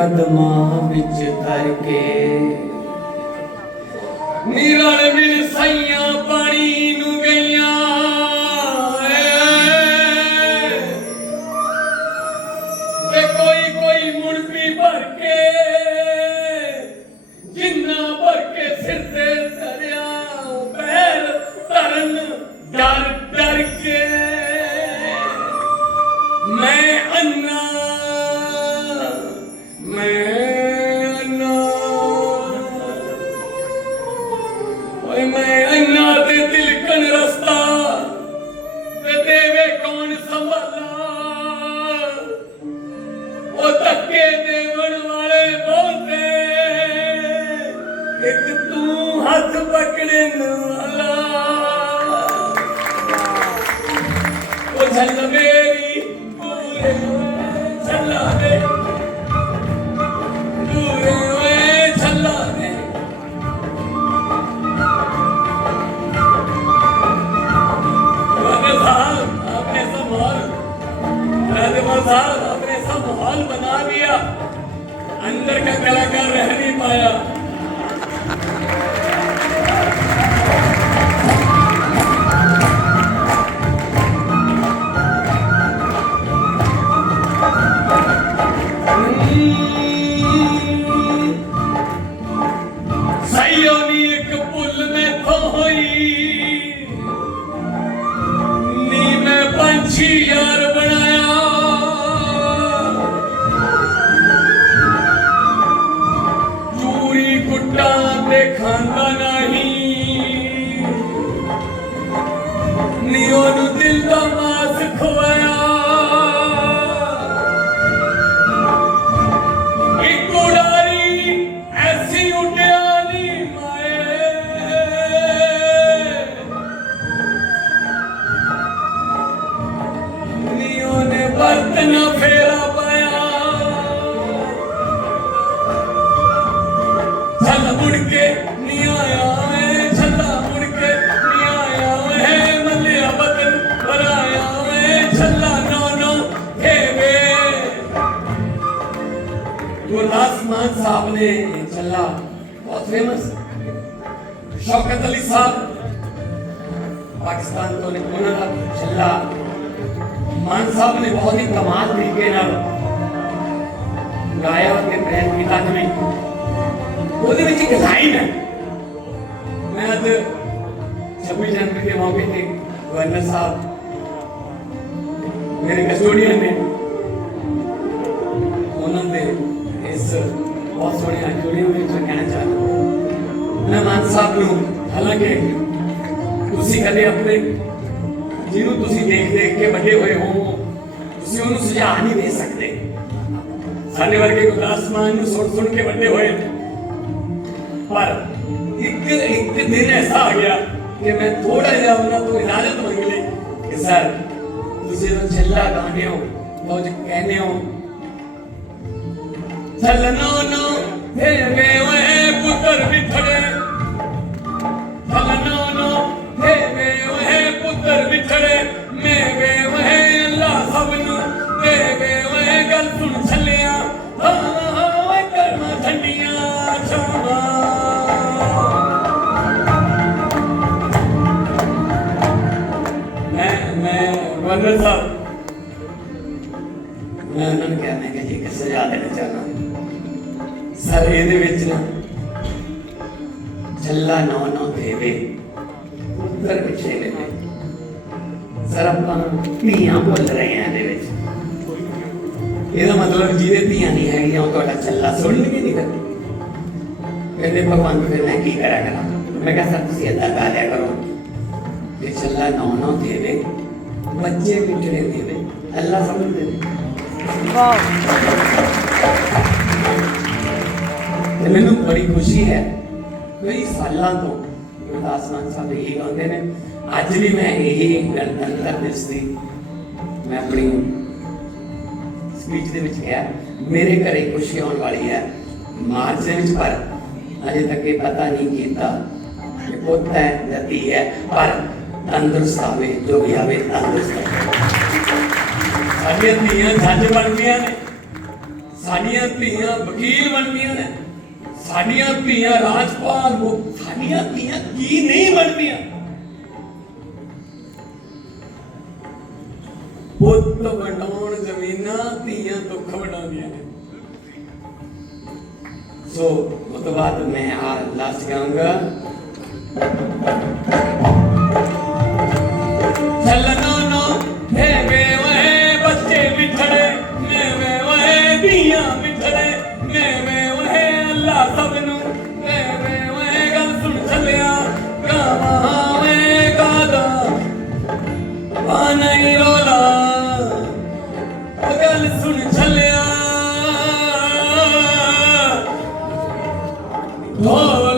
ਕਦਮਾਂ ਵਿੱਚ ਧਰ ਕੇ। ਨੀਰਲ ਮਿਲ ਉਹ ਛੱਲ ਮੇਰੀ ਪੂਰੇ ਛੱਲਾ ਦੇ ਪੂਰੇ ਓਏ ਛੱਲਾ ਦੇ राधे साहब आपने ऐसा माहौल राधे साहब आपने ऐसा माहौल बना दिया अंदर का कलाकार रह नहीं पाया Oy. ਮਾਨ ਸਾਹਿਬ ਨੇ ਛੱਲਾ ਬਹੁਤ ਫੇਮਸ ਸ਼ੌਕਤ ਅਲੀ ਸਾਹਿਬ, ਪਾਕਿਸਤਾਨ ਤੋਂ ਨੇ ਉਹਨਾਂ ਦਾ ਛੱਲਾ ਮਾਨ ਸਾਹਿਬ ਨੇ ਬਹੁਤ ਹੀ ਕਮਾਲ ਤਰੀਕੇ ਨਾਲ ਗਾਇਆ ਤੇ ਪ੍ਰੇਮ ਕੀਤਾ ਜਿਵੇਂ ਉਹਦੇ ਵਿੱਚ ਇੱਕ ਲਾਈਨ ਹੈ। ਮੈਂ ਅੱਜ 26 ਜਨਵਰੀ ਦੇ ਮੌਕੇ ਤੇ ਗਵਰਨਰ ਸਾਹਿਬ, ਮੇਰੇ ਕਸਟੋਡੀਅਨ ਨੇ, ਉਹਨਾਂ ਦੇ ਇਸ ਬਹੁਤ ਸੋਹਣੇ ਅੰਜੋੜੀ ਵਿੱਚ ਕਹਿਣਾ ਚਾਹੁੰਦਾ ਮੈਂ ਮਾਨ ਸਾਹਿਬ ਨੂੰ ਹਾਲਾਂਕਿ ਤੁਸੀਂ ਕਦੇ ਆਪਣੇ ਜਿਹਨੂੰ ਤੁਸੀਂ ਦੇਖ ਦੇਖ ਕੇ ਵੱਡੇ ਹੋਏ ਹੋ ਤੁਸੀਂ ਉਹਨੂੰ ਸੁਝਾਅ ਨਹੀਂ ਦੇ ਸਕਦੇ ਸਾਡੇ ਵਰਗੇ ਗੁਰਦਾਸ ਮਾਨ ਨੂੰ ਸੁਣ ਸੁਣ ਕੇ ਵੱਡੇ ਹੋਏ ਪਰ ਇੱਕ ਇੱਕ ਦਿਨ ਐਸਾ ਆ ਗਿਆ ਕਿ ਮੈਂ ਥੋੜਾ ਜਿਹਾ ਉਹਨਾਂ ਤੋਂ ਇਜਾਜ਼ਤ ਮੰਗ ਲਈ ਕਿ ਸਰ ਤੁਸੀਂ ਜਦੋਂ ਛੱਲਾ ਗਾਉਂਦੇ ਹੋ ਕੁਝ ਕਹਿੰਦੇ ਹੋ ਛੱਲਨੋ ਨੋ ਫੇਰ ਵੇ ਓਏ ਪੁੱਤਰ ਵਿਛੜੇ ਸਰ ਇਹਦੇ ਵਿੱਚ ਨਾ ਛੱਲਾ ਨੌ ਨੌ ਦੇਵੇ ਉੱਤਰ ਪਿੱਛੇ ਲੈਵੇ ਸਰ, ਆਪਾਂ ਧੀਆਂ ਭੁੱਲ ਰਹੇ ਹਾਂ ਇਹਦੇ ਵਿੱਚ। ਇਹਦਾ ਮਤਲਬ ਜਿਹਦੇ ਧੀਆਂ ਨਹੀਂ ਹੈਗੀਆਂ, ਉਹ ਤੁਹਾਡਾ ਛੱਲਾ ਸੁਣਨਗੇ ਨਹੀਂ ਫਿਰ ਕਹਿੰਦੇ, ਭਗਵਾਨ, ਫਿਰ ਮੈਂ ਕੀ ਕਰਿਆ ਕਰਾਂ? ਮੈਂ ਕਿਹਾ ਸਰ ਤੁਸੀਂ ਏਦਾਂ ਕਰ ਲਿਆ ਕਰੋ। ਕਿ ਚੱਲਾ ਨੌ ਨੌ ਦੇਵੇ, ਬੱਚੇ ਵਿਚੜੇ ਦੇਵੇ, ਅੱਲਾ ਸਮਝਦੇ ਨੇ। ਵਾਓ। ਤੇ ਮੈਨੂੰ ਬੜੀ ਖੁਸ਼ੀ ਹੈ। ਕਈ ਸਾਲਾਂ ਤੋਂ ਗੁਰਦਾਸ ਮਾਨ ਸਾਹਿਬ ਇਹ ਗਾਉਂਦੇ ਨੇ। ਅੱਜ ਵੀ ਮੈਂ ਇਹ ਗਣਤੰਤਰ ਦਿਵਸ ਦੀ। ਮੈਂ ਆਪਣੀ ਸਪੀਚ ਦੇ ਵਿੱਚ ਕਿਹਾ, ਮੇਰੇ ਘਰੇ ਖੁਸ਼ੀ ਆਉਣ ਵਾਲੀ ਹੈ। ਮਾਰਚ ਦੇ ਵਿੱਚ ਪਰ ਅਜੇ ਤੱਕ ਇਹ ਪਤਾ ਨਹੀਂ ਕੀਤਾ ਕਿ ਪੁੱਤ ਹੈ ਜਾਂ ਹੈ, ਪਰ ਤੰਦਰੁਸਤ ਆਵੇ ਜੋ ਵੀ ਆਵੇ ਤੰਦਰੁਸਤ ਸਾਡੀਆਂ ਧੀਆਂ ਜੱਜ ਬਣਦੀਆਂ ਨੇ। ਸਾਡੀਆਂ ਧੀਆਂ ਵਕੀਲ ਬਣਦੀਆਂ ਨੇ। ਸਾਡੀਆਂ ਧੀਆਂ ਰਾਜਪਾਲ ਹੋ ਸਾਡੀਆਂ ਧੀਆਂ ਕੀ ਨਹੀਂ ਬਣਦੀਆਂ ਪੁੱਤ ਵੰਡਾਉਣ ਜ਼ਮੀਨਾਂ ਧੀਆਂ ਦੁੱਖ ਵੰਡਾਉਂਦੀਆਂ ਨੇ ਸੋ ਉਸ ਤੋਂ ਬਾਅਦ ਮੈਂ ਆ ਲਾਸਟ ਗਾਉਂਗਾ One.